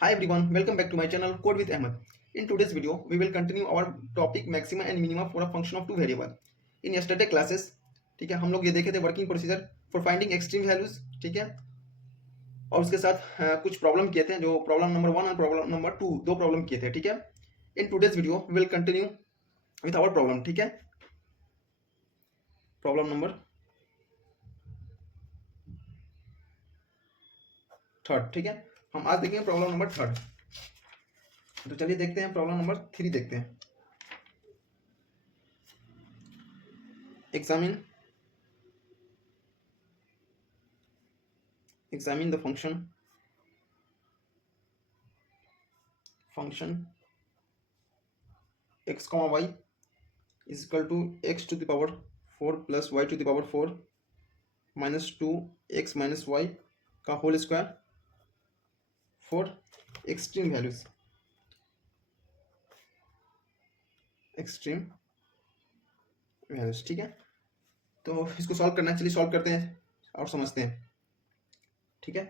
Hi everyone, welcome back to my channel Code with Ahmed. In today's video, we will continue our topic maxima and minima for a function of two variable. In yesterday classes, ठीक है, हम लोग ये देखे थे working procedure for finding extreme values, ठीक है, और उसके साथ कुछ प्रॉब्लम किए थे, जो प्रॉब्लम नंबर 1 और प्रॉब्लम नंबर 2 दो प्रॉब्लम किए थे, ठीक है. In today's video we will continue with our problem, ठीक है, प्रॉब्लम नंबर थर्ड, ठीक है. हम आज देखेंगे प्रॉब्लम नंबर थर्ड. तो चलिए देखते हैं प्रॉब्लम नंबर 3 देखते हैं. examine the function x comma y is equal to x to the power 4 plus y to the power 4 minus 2x minus y का whole square for extreme values. ठीक है. तो इसको सॉल्व करना है, चलिए सॉल्व करते हैं और समझते हैं, ठीक है.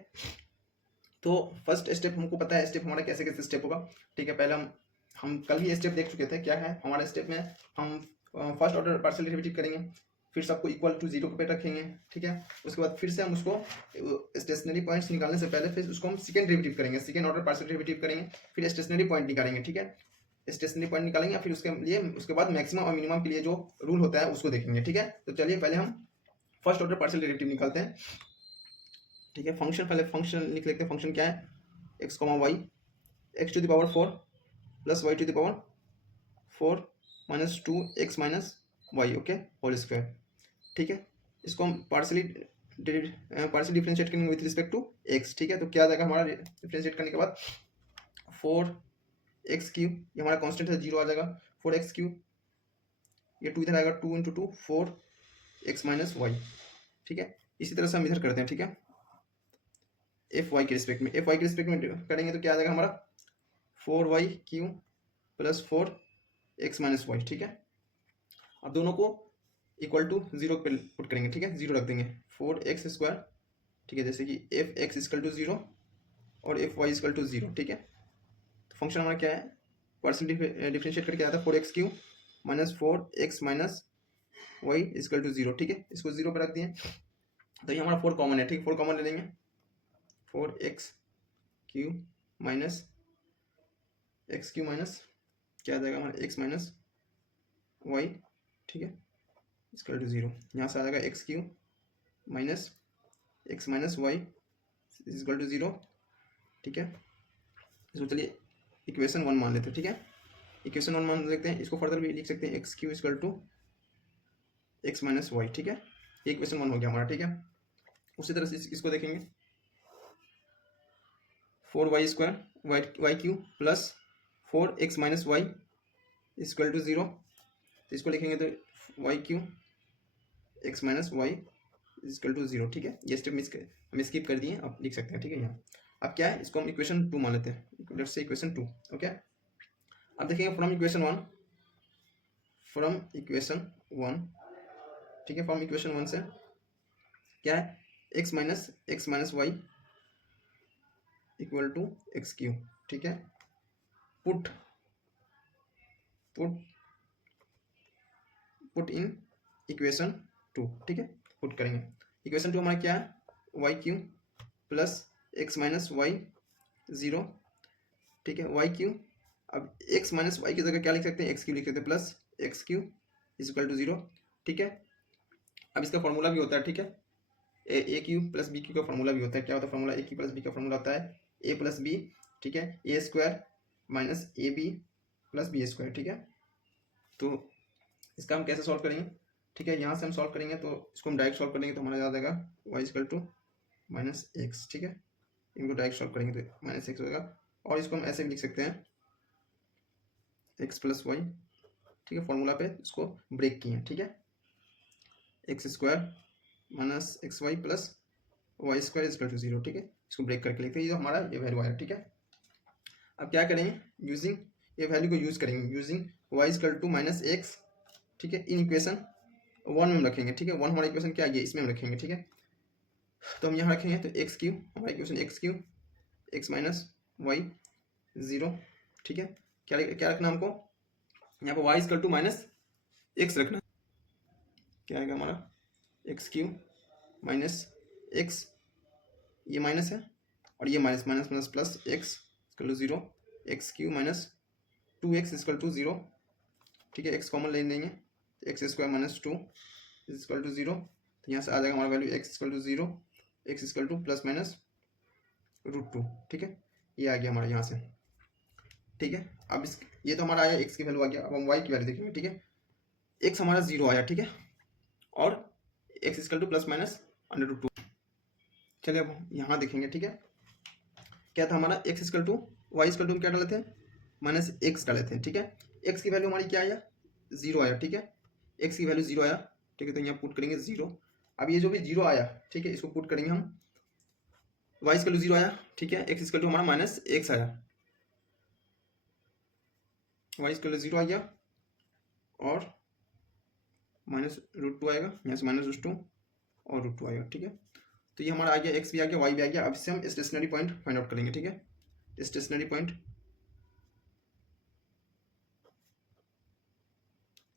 तो फर्स्ट स्टेप हमको पता है, स्टेप हमारा कैसे कैसे स्टेप होगा, ठीक है. पहले हम कल ही स्टेप देख चुके थे. क्या है हमारे स्टेप में, हम फर्स्ट ऑर्डर पार्शियल डेरिवेटिव करेंगे, फिर सबको इक्वल टू जीरो पे रखेंगे, ठीक है. उसके बाद फिर से हम उसको स्टेशनरी पॉइंट्स निकालने से पहले फिर उसको हम सेकंड डेरिवेटिव करेंगे, सेकंड ऑर्डर पार्शियल डेरिवेटिव करेंगे, फिर स्टेशनरी पॉइंट निकालेंगे, ठीक है. स्टेशनरी पॉइंट निकालेंगे, फिर उसके बाद मैक्सिमम और मिनिमम के लिए जो रूल होता है उसको देखेंगे, ठीक है. तो चलिए पहले हम फर्स्ट ऑर्डर पार्शियल डेरिवेटिव निकालते हैं, ठीक है. फंक्शन पहले फंक्शन लिख लेते हैं. फंक्शन क्या है, x comma y, x to the power 4 plus y to the power 4 minus 2x minus y, okay, whole square, ठीक है. इसको हम पार्शियली डिफरेंशिएट करेंगे विथ रिस्पेक्ट टू x, ठीक है. तो क्या आ जाएगा हमारा डिफरेंशिएट करने के बाद 4x क्यूब, ये हमारा कांस्टेंट है, 0 आ जाएगा. 4x क्यूब, ये 2 इधर आएगा, 2 × 2 4x माइनस वाई, ठीक है. इसी तरह से हम इधर करते हैं, ठीक है. एफ वाई के रिस्पेक्ट में, एफ वाई के रिस्पेक्ट में करेंगे तो क्या आ जाएगा हमारा 4y cube plus 4x minus y, ठीक है. अब दोनों को इक्वल टू जीरो पे पुट करेंगे, ठीक है, जीरो रख देंगे. 4x स्क्वायर, ठीक है, जैसे कि F X equal to zero और F Y equal to zero, ठीक है. तो फंक्शन हमारा क्या है, पार्शियल डिफरेंशिएट करके आता है 4x cube minus 4x minus y equal to zero, ठीक है. इसको जीरो पर रख दिए. तो ये हमारा 4 कॉमन है, ठीक, 4 कॉमन ले लेंगे. 4x cube minus x Q minus क्या आ जाएगा हमारा x माइनस वाई, ठीक है, इक्वल टू जीरो. यहाँ से आ जाएगा x Q minus x minus y equal to zero, ठीक है. इसको चलिए इक्वेशन 1 मान लेते हैं, ठीक है. इक्वेशन 1 मान लेते हैं. इसको फर्दर भी लिख सकते हैं, x q equal to x minus y, ठीक है. ये इक्वेशन 1 हो गया हमारा, ठीक है. उसी तरह से इसको देखेंगे 4y square y q plus 4x minus y equal to zero. तो इसको लिखेंगे तो y q x minus y equal to zero, ठीक है. ये स्टेप हम स्किप कर दिए, अब लिख सकते हैं, ठीक है. यहाँ अब क्या है, इसको हम इक्वेशन 2 मान लेते हैं. Let's say equation 2, okay. अब देखेंगे फ्रॉम इक्वेशन 1, ठीक है. फ्रॉम इक्वेशन 1 से क्या है, x minus y equal to x q, ठीक है. पुट इन इक्वेशन 2, ठीक है. पुट करेंगे. इक्वेशन 2 हमारा क्या है, y q plus x minus y zero, ठीक है, वाई क्यू. अब एक्स माइनस वाई की जगह क्या लिख सकते हैं, एक्स क्यू लिख सकते हैं, plus x q is equal to zero, ठीक है. अब इसका फॉर्मूला भी होता है, ठीक है, A cube plus B cube का फॉर्मूला भी होता है. क्या होता है formula, A cube plus B का फॉर्मूला होता है ए प्लस बी, ठीक है, A square minus A B plus B square, ठीक है. तो इसका हम कैसे सॉल्व करेंगे, ठीक है. यहाँ से हम सॉल्व करेंगे तो इसको हम डायरेक्ट सॉल्व करेंगे तो हमारा याद आएगा y equal to minus x, ठीक है. इनको डायरेक्ट सॉल्व करेंगे तो माइनस एक्स होगा. और इसको हम ऐसे भी लिख सकते हैं एक्स प्लस वाई, ठीक है. फॉर्मूला पे इसको ब्रेक किए, ठीक है. X square minus x y plus y square equal to zero, ठीक है. इसको ब्रेक करके लिखते हैं, ये हमारा ये वैल्यू आया, ठीक है. अब क्या करेंगे, यूजिंग ये वैल्यू को यूज करेंगे, using y equal to minus x, ठीक है, इन इक्वेशन 1 में हम रखेंगे, ठीक है. 1 हमारा इक्वेशन क्या है, इसमें हम रखेंगे, ठीक है. तो हम यहाँ रखेंगे तो एक्स क्यू, हमारा equation x q x minus y 0, ठीक है। क्या क्या रखना हमको यहाँ पर y equal to minus x रखना। क्या आएगा हमारा एक्स क्यू माइनस एक्स, ये माइनस है और ये minus minus minus plus x equal to 0, x Q minus 2x equal to 0, ठीक है। एक्स कॉमन ले लेंगे, x square minus 2 equal to 0, तो यहाँ से आ जाएगा हमारा value x equal to 0, x equal to plus minus √2, ठीक है। ये आ गया हमारा यहाँ से, ठीक है। अब इस ये तो हमारा आया एक्स की वैल्यू आ गया। अब हम वाई की वैल्यू देखेंगे, ठीक है। एक्स हमारा 0 आया, ठीक है, और x equal to plus minus √2। चलिए अब यहाँ देखेंगे, ठीक है। क्या था हमारा x equal to y equal to हम क्या डाले थे माइनस एक्स डाले थे, ठीक है। एक्स की वैल्यू हमारी क्या आया 0 आया, ठीक है। एक्स की वैल्यू 0 आया, ठीक है, तो यहाँ पुट करेंगे 0। अब ये जो भी 0 आया, ठीक है, इसको पुट करेंगे हम। वाई इक्वल टू 0 आया, ठीक है। एक्स इक्वल टू हमारा माइनस एक्स आया, वाई इक्वल टू 0 आ गया और माइनस √2 आएगा, यहाँ से माइनस √2 और √2 आएगा, ठीक है। तो ये हमारा आ गया, एक्स भी आ गया, वाई भी आ गया। अब इससे हम स्टेशनरी पॉइंट फाइंड आउट करेंगे, ठीक है। Stationary point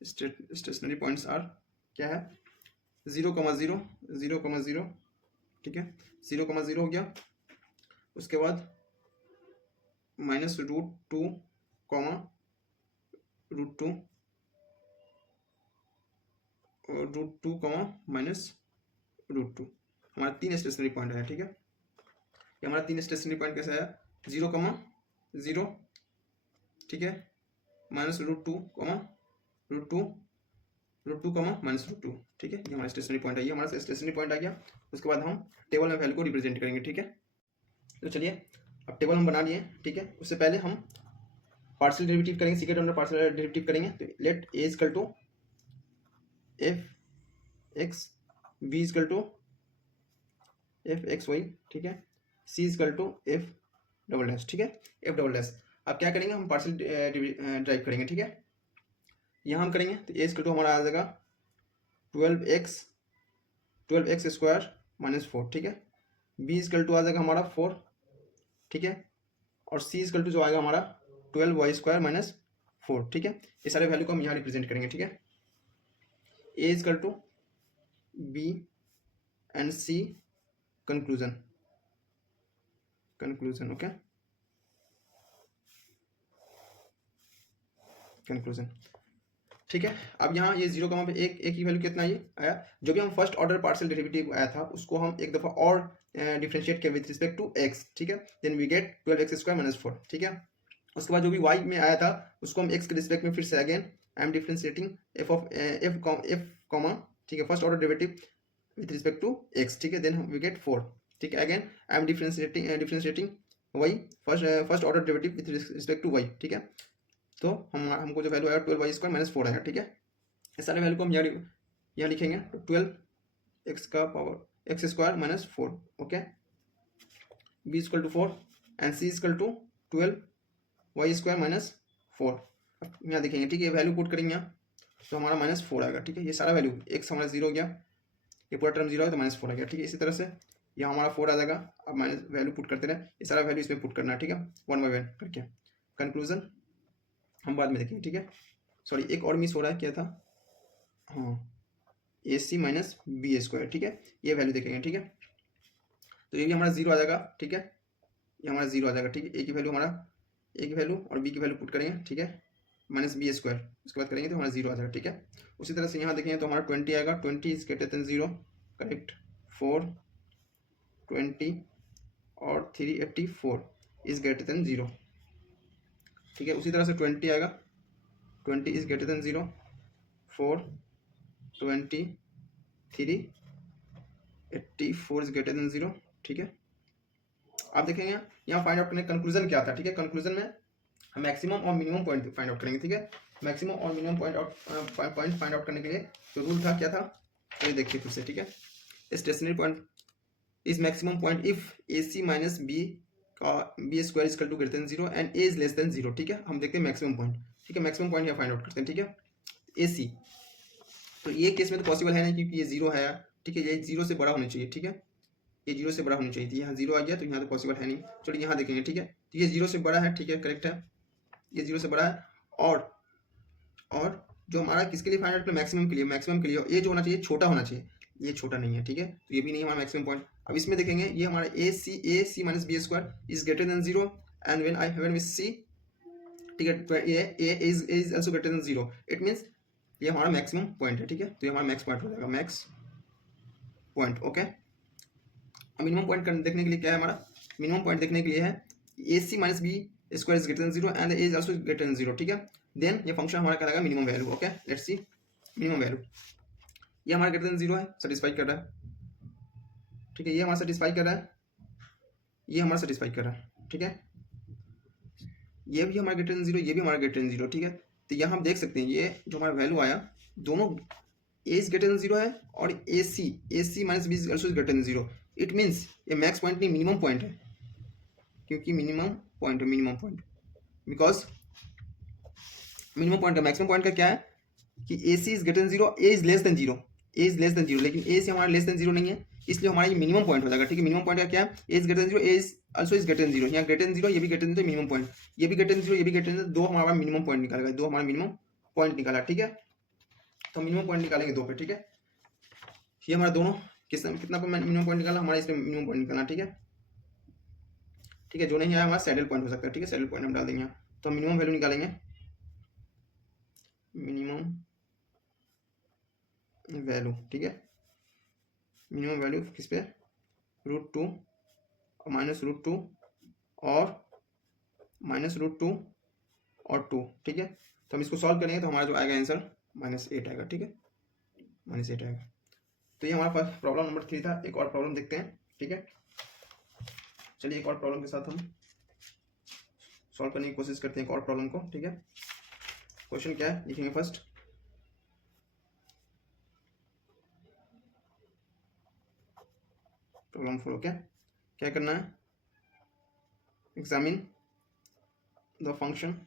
stationary points are क्या है 0,0 0,0, ठीक है। 0,0 हो गया। उसके बाद माइनस √2 √2 और √2 माइनस √2, हमारा 3 स्टेशनरी पॉइंट है, ठीक है। ये हमारा 3 स्टेशनरी पॉइंट कैसे आया 0,0, ठीक है, माइनस √2 माइनस √2, ठीक है। ये हमारा स्टेशनरी पॉइंट है, ये हमारा स्टेशनरी पॉइंट आ गया। उसके बाद हम टेबल में वैल्यू को रिप्रेजेंट करेंगे, ठीक है। तो चलिए अब टेबल हम बना लिए, ठीक है। उससे पहले हम पार्शियल डेरिवेटिव करेंगे, सीक्रेट अंडर पार्शियल डेरिवेटिव करेंगे। तो let A equal to F X, B equal to F x Y, ठीक है, C equal to F double dash, ठीक है, एफ डबल डैश। अब क्या करेंगे हम पार्शियल ड्राइव करेंगे, ठीक है। यहाँ हम करेंगे तो ए इक्वल टू हमारा आ जाएगा 12x स्क्वायर माइनस 4, ठीक है। बी इक्वल टू आ जाएगा हमारा 4, ठीक है, और सी इक्वल टू जो आएगा हमारा 12y स्क्वायर माइनस 4, ठीक है। ये सारे वैल्यू को हम यहाँ रिप्रेजेंट करेंगे, ठीक है। A equal to B and C conclusion, okay, conclusion, ठीक है। अब यहाँ ये 0, पे एक की वैल्यू कितना ये आया, जो भी हम फर्स्ट ऑर्डर पार्शियल डेरिवेटिव आया था उसको हम एक दफ़ा और डिफरेंशिएट किया विद रिस्पेक्ट टू एक्स, ठीक है। देन वी गेट 12x स्क्वायर माइनस 4, ठीक है। उसके बाद जो भी वाई में आया था उसको हम एक्स के रिस्पेक्ट में फिर से again I am differentiating f of f comma, ठीक है, first order derivative with respect to x, ठीक है। देन वी गेट 4, ठीक है। Again I am differentiating y first order derivative with respect to y, ठीक है। तो हमको जो वैल्यू आया 12y स्क्वायर माइनस 4 आया, ठीक है। इस सारे वैल्यू को हम यहाँ लिखेंगे, 12x का power x square minus 4, okay, b equal to 4 and c equal to 12y square minus 4। अब यहाँ देखेंगे, ठीक है, ये वैल्यू पुट करेंगे यहाँ तो हमारा माइनस 4 आएगा, ठीक है। ये सारा वैल्यू x हमारा 0 हो गया, ये पूरा टर्म 0 है तो माइनस 4 आ गया, ठीक है। इसी तरह से यहाँ हमारा 4 आ जाएगा। अब माइनस वैल्यू पुट करते रहे, ये सारा वैल्यू इसमें पुट करना है, ठीक है, 1 बाय 1 करके। कंक्लूजन हम बाद में देखेंगे, ठीक है। सॉरी, एक और मिस हो रहा है, क्या था, हाँ, ए सी माइनस बी स्क्वायर, ठीक है, ये वैल्यू देखेंगे, ठीक है। तो ये भी हमारा 0 आ जाएगा, ठीक है, ये हमारा 0 आ जाएगा, ठीक है। ए की वैल्यू हमारा ए की वैल्यू और बी की वैल्यू पुट करेंगे, ठीक है, माइनस बी स्क्वायर, उसके बाद करेंगे तो हमारा 0 आ जाएगा, ठीक है। उसी तरह से यहाँ देखेंगे तो हमारा 20 आएगा, 20 इज ग्रेटर देन 0, करेक्ट, 4 20 और 384 इज ग्रेटर देन 0, ठीक है। उसी तरह से 20 आएगा, 20 is greater than 0, 4 20 384 is greater than 0, ठीक है। आप देखेंगे यहाँ फाइंड आउट करने कंक्लूजन क्या था, ठीक है। कंक्लूजन में हम मैक्सिमम और मिनिमम पॉइंट फाइंड आउट करेंगे, ठीक है। मैक्सिमम और मिनिमम पॉइंट फाइंड आउट करने के लिए जो रूल था क्या था, तो ये देखिए फिर से, ठीक है। Stationary point is maximum point if A C minus B का B square equal to greater than 0 and A is less than 0, ठीक है। हम देखते हैं मैक्सिमम पॉइंट, ठीक है, मैक्सिमम पॉइंट यहाँ फाइंड आउट करते हैं, ठीक है। ए सी, तो ये केस में तो पॉसिबल है नहीं क्योंकि ये 0 है, ठीक है, ये 0 से बड़ा होना चाहिए, ठीक है, ये 0 से बड़ा होना चाहिए थी, यहाँ 0 आ गया तो यहाँ तो पॉसिबल है नहीं। चलिए यहाँ देखेंगे, ठीक है, तो ये 0 से बड़ा है, ठीक है, करेक्ट है, ये 0 से बड़ा है। और जो हमारा किसके लिए फाइंड आउट, मैक्सिमम के लिए, मैक्सिमम के लिए ये जो होना चाहिए छोटा होना चाहिए, ये छोटा नहीं है, ठीक है, तो ये भी नहीं है हमारा मैक्सिमम पॉइंट। अब इसमें देखेंगे ये हमारा A C minus B square is greater than 0 and when we see, ठीक है, तो A is also greater than 0, it means ये हमारा मैक्सिमम पॉइंट है, ठीक है, तो ये हमारा मैक्स पॉइंट हो जाएगा, max point. Okay, minimum point देखने के लिए क्या है हमारा, मिनिमम पॉइंट देखने के लिए है A C minus B square is greater than 0 and A is also greater than 0, ठीक है, देन ये फंक्शन हमारा कहलाएगा minimum value. Okay, let's see minimum value, ये हमारा ग्रेटर देन 0 है, सेटिस्फाई कर रहा है, ठीक है, ये हमारा सेटिस्फाई कर रहा है, ये हमारा सेटिस्फाई कर रहा है, ठीक है, ये भी हमारा ग्रेटर देन 0, ये भी हमारा ग्रेटर देन 0, ठीक है, तो यहाँ हम देख सकते हैं ये जो हमारा वैल्यू आया, दोनों ए इज ग्रेटर देन 0 है और A C minus B is also greater than 0, it means ये मैक्स पॉइंट नहीं मिनिमम पॉइंट है, क्योंकि मिनिमम पॉइंट है, minimum point, because minimum point का मैक्सिमम पॉइंट का क्या है कि A C is greater than 0, A is less than 0, A is less than 0, लेकिन ए से हमारा लेस देन 0 नहीं है, इसलिए हमारा ये मिनिमम पॉइंट हो जाएगा, ठीक है, मिनिमम पॉइंट का क्या है, A is greater than 0, A is also is greater than 0, यहाँ ग्रेटर देन 0, ये भी ग्रेटर देन 0, मिनिमम पॉइंट, ये भी ग्रेटर देन 0, ये भी ग्रेटर देन 2, हमारा मिनिमम पॉइंट निकालेगा, 2 हमारा मिनिमम पॉइंट निकाला, ठीक है, तो मिनिमम पॉइंट निकालेंगे 2 पे, ठीक है, ये हमारा दोनों कितना मिनिमम पॉइंट निकाला, हमारा इसमें मिनिमम पॉइंट निकालना, ठीक है, ठीक है, जो नहीं आया हमारा सैडल पॉइंट हो सकता है, ठीक है, सैडल पॉइंट हम डाल देंगे यहाँ, तो मिनिमम वैल्यू निकालेंगे, मिनिमम वैल्यू, ठीक है, मिनिमम वैल्यू किस पे, √2 और -√2 और -√2 और 2, ठीक है, तो हम इसको सॉल्व करेंगे तो हमारा जो आएगा आंसर -8 आएगा, ठीक है, -8 आएगा। तो ये हमारा पास प्रॉब्लम नंबर 3 था। एक और प्रॉब्लम देखते हैं, ठीक है, चलिए एक और प्रॉब्लम के साथ हम सॉल्व करने की कोशिश करते हैं एक और प्रॉब्लम को, ठीक है, क्वेश्चन क्या है लिखेंगे फर्स्ट, प्रॉब्लम 4, ओके, क्या करना है, examine the function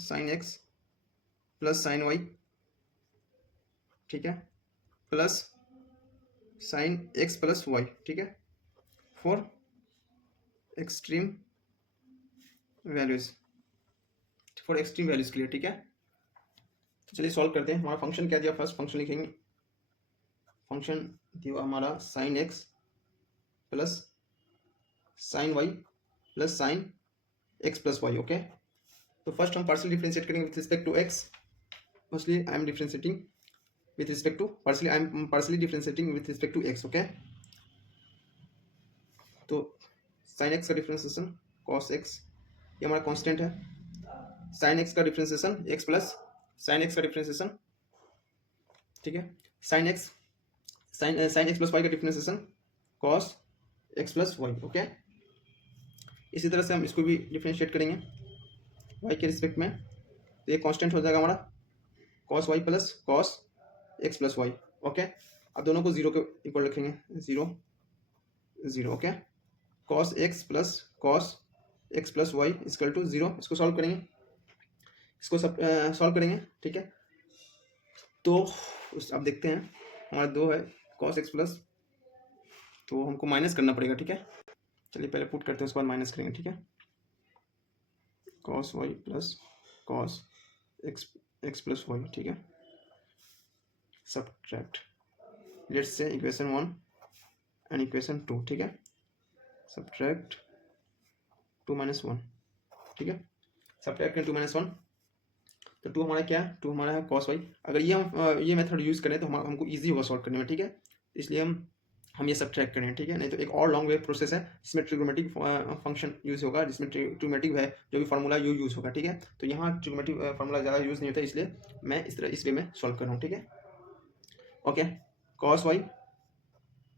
sin x plus sin y, ठीक है, plus sin x plus y, ठीक है, for extreme values, for extreme values के लिए, ठीक है, तो चलिए सॉल्व करते हैं। हमारा फंक्शन क्या दिया, फर्स्ट फंक्शन लिखेंगे, फंक्शन दिया हमारा sin x plus sin y plus sin x plus y, okay, तो फर्स्ट हम पार्शियल डिफरेंशिएट करेंगे with respect to x, firstly I am differentiating with respect to partially differentiating with respect to x, okay, तो sin x का differentiation cos x, ये हमारा constant है, sin x का differentiation x plus sin x का differentiation, ठीक है, sin x plus y का differentiation cos x plus y, okay, इसी तरह से हम इसको भी डिफरेंशिएट करेंगे y के रिस्पेक्ट में, तो ये कांस्टेंट हो जाएगा हमारा cos y plus cos x plus y, okay, अब दोनों को 0 के इक्वल रखेंगे, 0 0, okay, cos x plus cos x plus y equal to 0, इसको सॉल्व करेंगे, इसको सब सॉल्व करेंगे, ठीक है, तो अब देखते हैं हमारा 2 है cos x प्लस, तो हमको माइनस करना पड़ेगा, ठीक है, चलिए पहले पुट करते हैं उसके बाद माइनस करेंगे, ठीक है, cos y plus cos x plus y, ठीक है, subtract, let's say equation 1 and equation 2, ठीक है, सब्ट्रैक्ट 2 - 1, ठीक है, सब्ट्रैक्ट करें 2 - 1, तो 2 हमारा क्या है, 2 हमारा है cos y, अगर ये हम ये मेथड यूज़ करें तो हमको ईजी होगा सॉल्व करने में, ठीक है, इसलिए हम ये सब्ट्रैक्ट करें, ठीक है, नहीं तो एक और लॉन्ग वे प्रोसेस है जिसमें ट्रिग्नोमेट्रिक फंक्शन यूज़ होगा, जिसमें ट्रिग्नोमेट्रिक है जो भी फार्मूला यूज़ होगा, ठीक है, तो यहाँ ट्रिग्नोमेट्रिक फार्मूला ज़्यादा यूज़ नहीं होता, इसलिए मैं इस वे में सॉल्व कर रहा हूँ, ठीक है, okay, cos y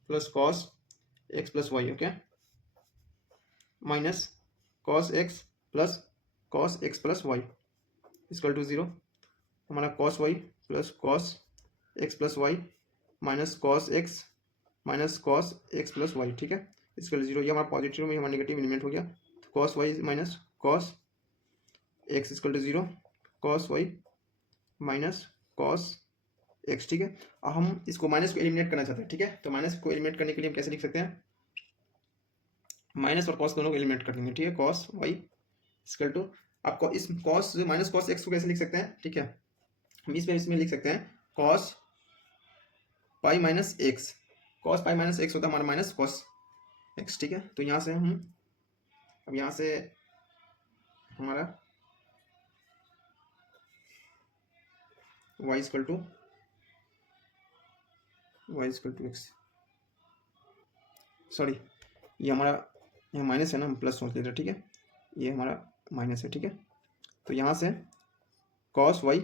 plus cos x plus y, okay, minus cos x plus cos x plus y equal to 0, हमारा cos y plus cos x plus y minus cos x plus y, ठीक है, equal 0, ये हमारा positive में हमारा negative element हो गया, तो cos y minus cos x equal to 0, cos y minus cos x, ठीक है, अब हम इसको माइनस को एलिमिनेट करना चाहते हैं, ठीक है, तो माइनस को एलिमिनेट करने के लिए हम कैसे लिख सकते हैं, माइनस और कॉस दोनों को एलिमिनेट कर देंगे, ठीक है। कॉस वाई इक्वल टू, आपको इस कॉस माइनस कॉस एक्स को कैसे लिख सकते हैं, ठीक है, हम इसमें लिख सकते हैं cos pi minus x. Cos pi minus x होता है हमारा माइनस कॉस एक्स, ठीक है। तो यहाँ से हम, अब यहाँ से हमारा y equal to x, sorry ये हमारा यहाँ माइनस है ना, हम प्लस सोच लेते हैं, ठीक है, ये हमारा माइनस है, ठीक है। तो यहाँ से cos y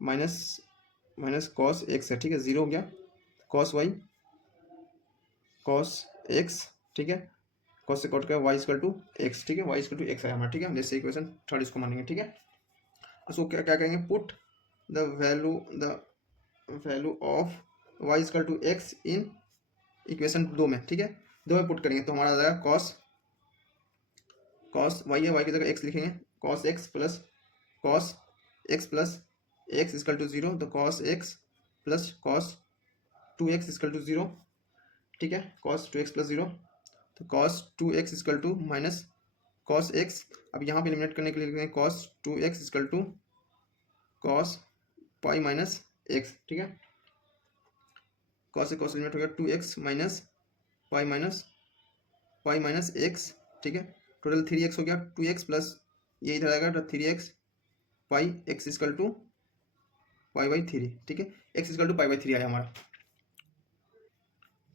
minus cos x है, ठीक है, जीरो हो गया, कॉस वाई कॉस एक्स, ठीक है, कॉस से कट कर वाई इक्वल टू एक्स, ठीक है, वाई इक्वल टू एक्स है हमारा, ठीक है। जैसे इक्वेशन थर्ड इसको मानेंगे, ठीक है। उसको क्या क्या करेंगे, put the value of y equal to x in equation 2 में, ठीक है, 2 में पुट करेंगे तो हमारा आ जाएगा कॉस वाई है, वाई की जगह एक्स लिखेंगे, cos X plus x equal to zero, तो cos X plus cos 2x equal to zero, ठीक है, कॉस 2x प्लस जीरो, तो cos 2x equal to minus cos X. अब यहाँ पे एलिमिनेट करने के लिए लिखेंगे cos 2x equal to cos pi minus x, ठीक है, कॉस से कॉस एलिमिनेट हो गया, 2x minus pi minus x, ठीक है, टोटल 3x हो गया, 2x प्लस ये इधर आएगा तो 3x pi x equal to pi by 3, ठीक है, x equal to pi by 3 आया हमारा,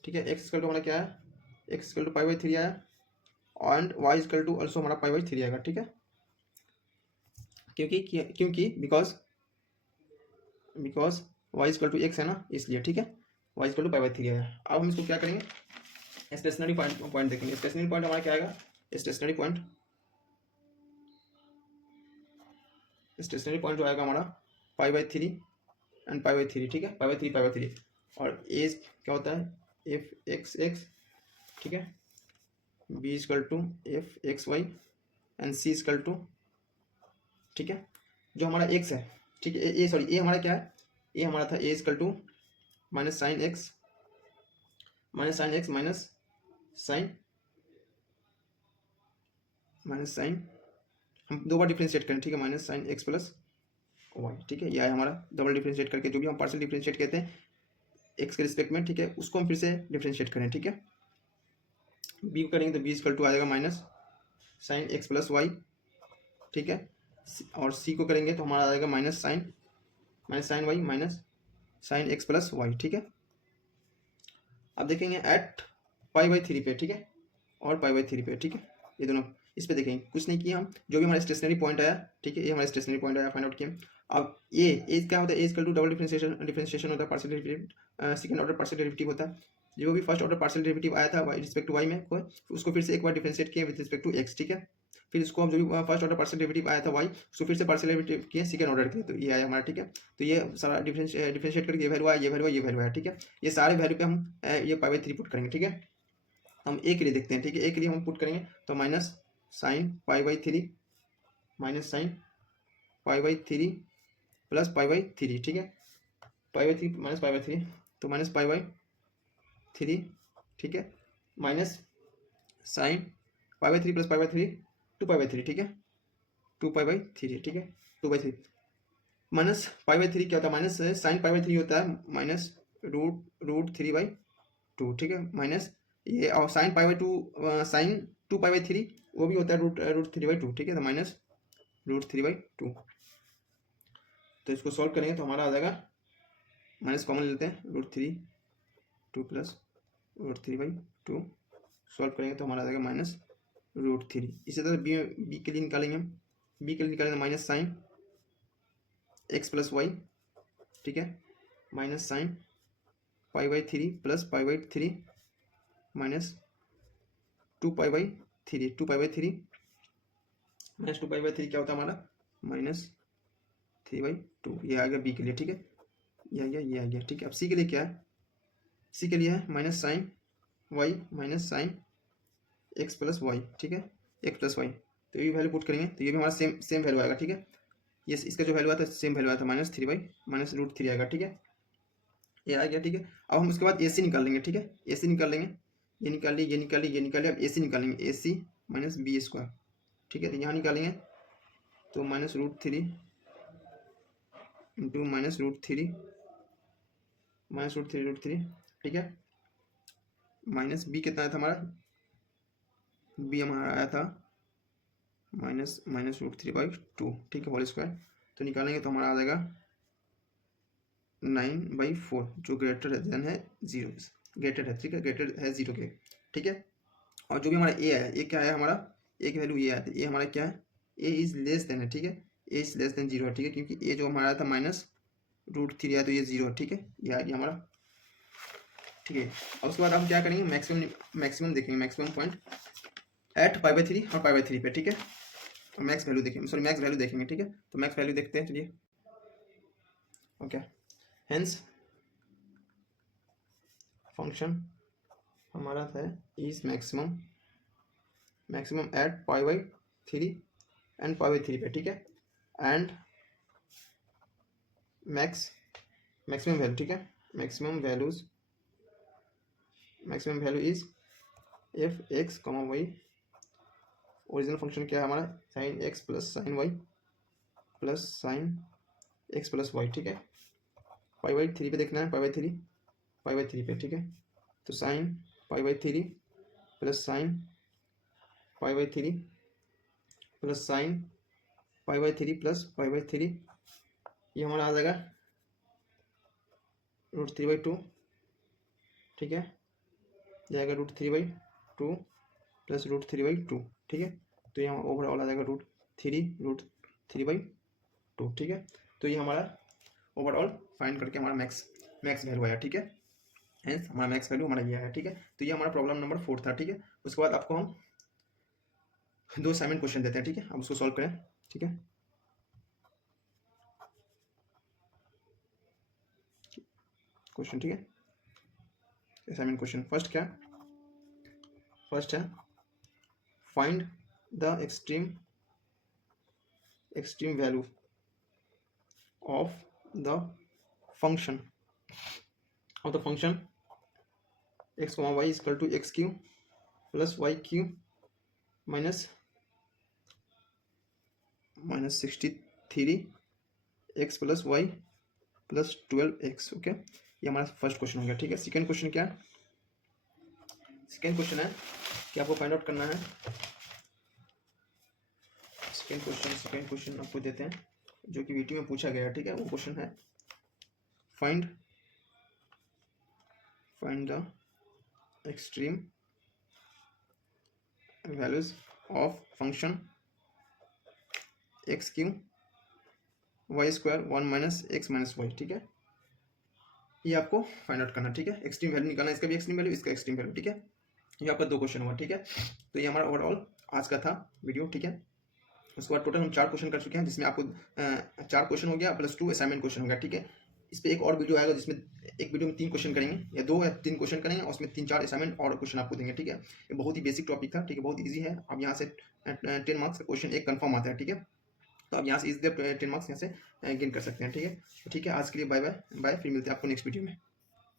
ठीक है, एक्स इक्वल टू हमारा क्या है, x equal to pi by 3 आया and y equal to also हमारा पाई बाई 3 आएगा, ठीक है, क्योंकि because y equal to x है ना, इसलिए, ठीक है, y equal to pi by 3 आया। अब हम इसको क्या करेंगे, स्टेशनरी पॉइंट देखेंगे। स्टेशनरी पॉइंट हमारा क्या आएगा, स्टेशनरी पॉइंट जो आएगा हमारा pi by 3 and pi by 3, ठीक है, पाई बाई 3 और ए क्या होता है एफ एक्स एक्स, ठीक है, b equal to F x y and c equal to, ठीक है, जो हमारा एक्स है, ठीक है, ए सॉरी ए हमारा क्या है, ए हमारा था A equal to minus sine X minus sine हम 2 बार डिफ्रेंशिएट करें, ठीक है, minus sine x plus Y, ठीक है, यह है हमारा डबल डिफ्रेंशिएट करके जो भी हम पार्शियल डिफ्रेंशिएट कहते हैं एक्स के रिस्पेक्ट में, ठीक है, उसको हम फिर से डिफ्रेंशिएट करें, ठीक है। बी को करेंगे तो बी इक्वल टू आ जाएगा minus sine x plus Y, ठीक है, और सी को करेंगे तो हमारा आ जाएगा minus sine Y minus sine x plus Y, ठीक है। अब देखेंगे एट पाई बाई 3 पे, ठीक है, और पाई बाई 3 पे, ठीक है, ये दोनों इस पे देखेंगे, कुछ नहीं किया हम, जो भी हमारा स्टेशनरी पॉइंट आया, ठीक है, ये हमारा स्टेशनरी पॉइंट आया, फाइंड आउट किया। अब ये क्या होता है, A equal to double differentiation होता है, partial derivative, second order partial derivative होता है, जो भी फर्स्ट ऑर्डर पार्शियल डेरिवेटिव आया था वाई रिस्पेक्ट टू वाई में कोई, उसको फिर से एक बार डिफरेंशिएट किया विद रिस्पेक्ट टू एक्स, ठीक है, फिर इसको हम जो भी फर्स्ट ऑर्डर पार्शियल डेरिवेटिव आया था वाई, उसको फिर से पार्शियल डेरिवेटिव किया सेकंड ऑर्डर के, तो ये आया हमारा, ठीक है। तो ये सारा डिफरेंशिएट करके ये वैल्यू आया, ये वैल्यू आया, ये वैल्यू आया, ठीक है, ये सारे वैल्यू पे हम ये पाई बाई 3 पुट करेंगे, ठीक है। हम ए के लिए देखते हैं, ठीक है, ए के लिए हम पुट करेंगे तो minus sine pi by 3 minus sine pi by 3 plus pi by 3, ठीक है, पाई बाई 3 माइनस पाई बाई 3, तो माइनस पाई बाई 3, ठीक है, minus sine pi by 3 plus pi by 3 2 pi by 3, ठीक है, 2 पाई बाई 3, ठीक है, 2 बाई 3 माइनस पाई बाई 3 क्या होता है, माइनस साइन पाई बाई 3 होता है माइनस रूट 3 बाई 2, ठीक है, माइनस ये और sine pi by 2 sine 2 pi by 3 वो भी होता है रूट 3 बाई 2, ठीक है, तो माइनस रूट 3 बाई 2। तो इसको सॉल्व करेंगे तो हमारा आ जाएगा, माइनस कॉमन लेते हैं, root 3 2 plus root 3 by 2, solve करेंगे तो हमारा आ जाएगा माइनस रूट 3। इसी तरह बी के लिए निकालेंगे, बी के लिए निकालेंगे minus sine x plus Y, ठीक है, minus sine pi by 3 plus pi by 3 minus 2 pi by 3 2 pi by 3 minus 2 pi by 3 क्या होता है हमारा माइनस 3 बाई 2, ये आ गया बी के लिए, ठीक है, ये आ गया, ये आ गया, ठीक है। अब सी के लिए क्या है, सी के लिए है minus sine Y minus sine x plus Y, ठीक है, एक्स प्लस वाई, तो ये वैल्यू पुट करेंगे तो ये भी हमारा सेम वैल्यू आएगा, ठीक है, ये इसका जो वैल्यू आता है सेम वैल्यू आता है माइनस 3 बाई माइनस रूट 3 आएगा, ठीक है, ये आ गया, ठीक है। अब हम उसके बाद ए सी निकाल लेंगे, ठीक है, ए सी निकाल लेंगे ये निकाल लिया, ये निकाल लिया, ये निकाल लिया। अब ए सी निकालेंगे, ए सी माइनस बी स्क्वायर, ठीक है। तो यहाँ निकालेंगे तो -√3 इंटू -√3 -√3 ठीक है। माइनस बी कितना आया था हमारा, बी हमारा आया था -√3/2, ठीक है, होल स्क्वायर। तो निकालेंगे तो हमारा आ जाएगा 9/4, जो ग्रेटर देन है 0, ग्रेटर है, ठीक है, ग्रेटर है 0 के, ठीक है। और जो भी हमारा ए है, ए क्या है हमारा, ए की वैल्यू ये आया था, ए हमारा क्या है, ए इज लेस देन है, ठीक है, ए इज लेस देन 0 है, ठीक है, क्योंकि ए जो हमारा था -√3 आया तो ये 0 है, ठीक है, ये आ गया हमारा, ठीक है। और उसके बाद हम क्या करेंगे, मैक्सिमम देखेंगे, मैक्सिमम पॉइंट एट π/3 और π/3 पे, ठीक है। और मैक्स वैल्यू देखेंगे, सॉरी मैक्स वैल्यू देखेंगे, ठीक है। तो मैक्स वैल्यू देखते हैं, चलिए, ओके। हेंस फंक्शन हमारा था इज मैक्सिमम एट π/3 एंड π/3 पे, ठीक है। एंड मैक्सिमम वैल्यू, ठीक है, maximum value is f x comma y. Original function क्या है हमारा, sine x plus sine y plus sine x plus Y, ठीक है। π/3 पे देखना है, π/3 पे, ठीक है। तो sine π/3 plus sine π/3 plus sine π/3 plus π/3, ये हमारा आ जाएगा √3/2, ठीक है, जाएगा √3/2 प्लस √3/2, ठीक है। तो ये हमारा ओवरऑल आ जाएगा √3/2, ठीक है। तो ये हमारा ओवरऑल फाइंड करके हमारा मैक्स वैल्यू आया, ठीक है। हेंस हमारा मैक्स वैल्यू हमारा ये आया, ठीक है। तो ये हमारा प्रॉब्लम नंबर 4 था, ठीक है। उसके बाद आपको हम 2 असाइनमेंट क्वेश्चन देते हैं, ठीक है, अब उसको सॉल्व करें, ठीक है। क्वेश्चन, ठीक है, असाइनमेंट क्वेश्चन फर्स्ट है find the extreme value of the function x, y equal to x³ plus y³ -63 x plus y plus 12x, okay. ये हमारा फर्स्ट क्वेश्चन हो गया, ठीक है। सेकेंड क्वेश्चन क्या है, सेकेंड क्वेश्चन है कि आपको फाइंड आउट करना है, सेकेंड क्वेश्चन आपको देते हैं जो कि वीडियो में पूछा गया है, ठीक है। वो क्वेश्चन है find the extreme values of function x³ y² 1 - x - y, ठीक है। ये आपको फाइंड आउट करना, ठीक है। एक्सट्रीम वैल्यू निकालना, इसका भी एक्सट्रीम वैल्यू, इसका एक्सट्रीम वैल्यू, ठीक है। ये आपका 2 क्वेश्चन हुआ, ठीक है। तो ये हमारा ओवरऑल आज का था वीडियो, ठीक है। उसके बाद टोटल हम 4 क्वेश्चन कर चुके हैं, जिसमें आपको 4 क्वेश्चन हो गया प्लस 2 असाइनमेंट क्वेश्चन हो गया, ठीक है। इस पर एक और वीडियो आएगा जिसमें एक वीडियो में 3 क्वेश्चन करेंगे, या 2 या 3 क्वेश्चन करेंगे, और उसमें 3-4 असाइनमेंट और क्वेश्चन आपको देंगे, ठीक है। ये बहुत ही बेसिक टॉपिक था, ठीक है, बहुत ईजी है। अब यहाँ से 10 मार्क्स का क्वेश्चन एक कन्फर्म आता है, ठीक है। तो अब यहाँ से इस 10 मार्क्स यहाँ से गेन कर सकते हैं, ठीक है। तो ठीक है, आज के लिए बाय बाय, फिर मिलते हैं आपको नेक्स्ट वीडियो में।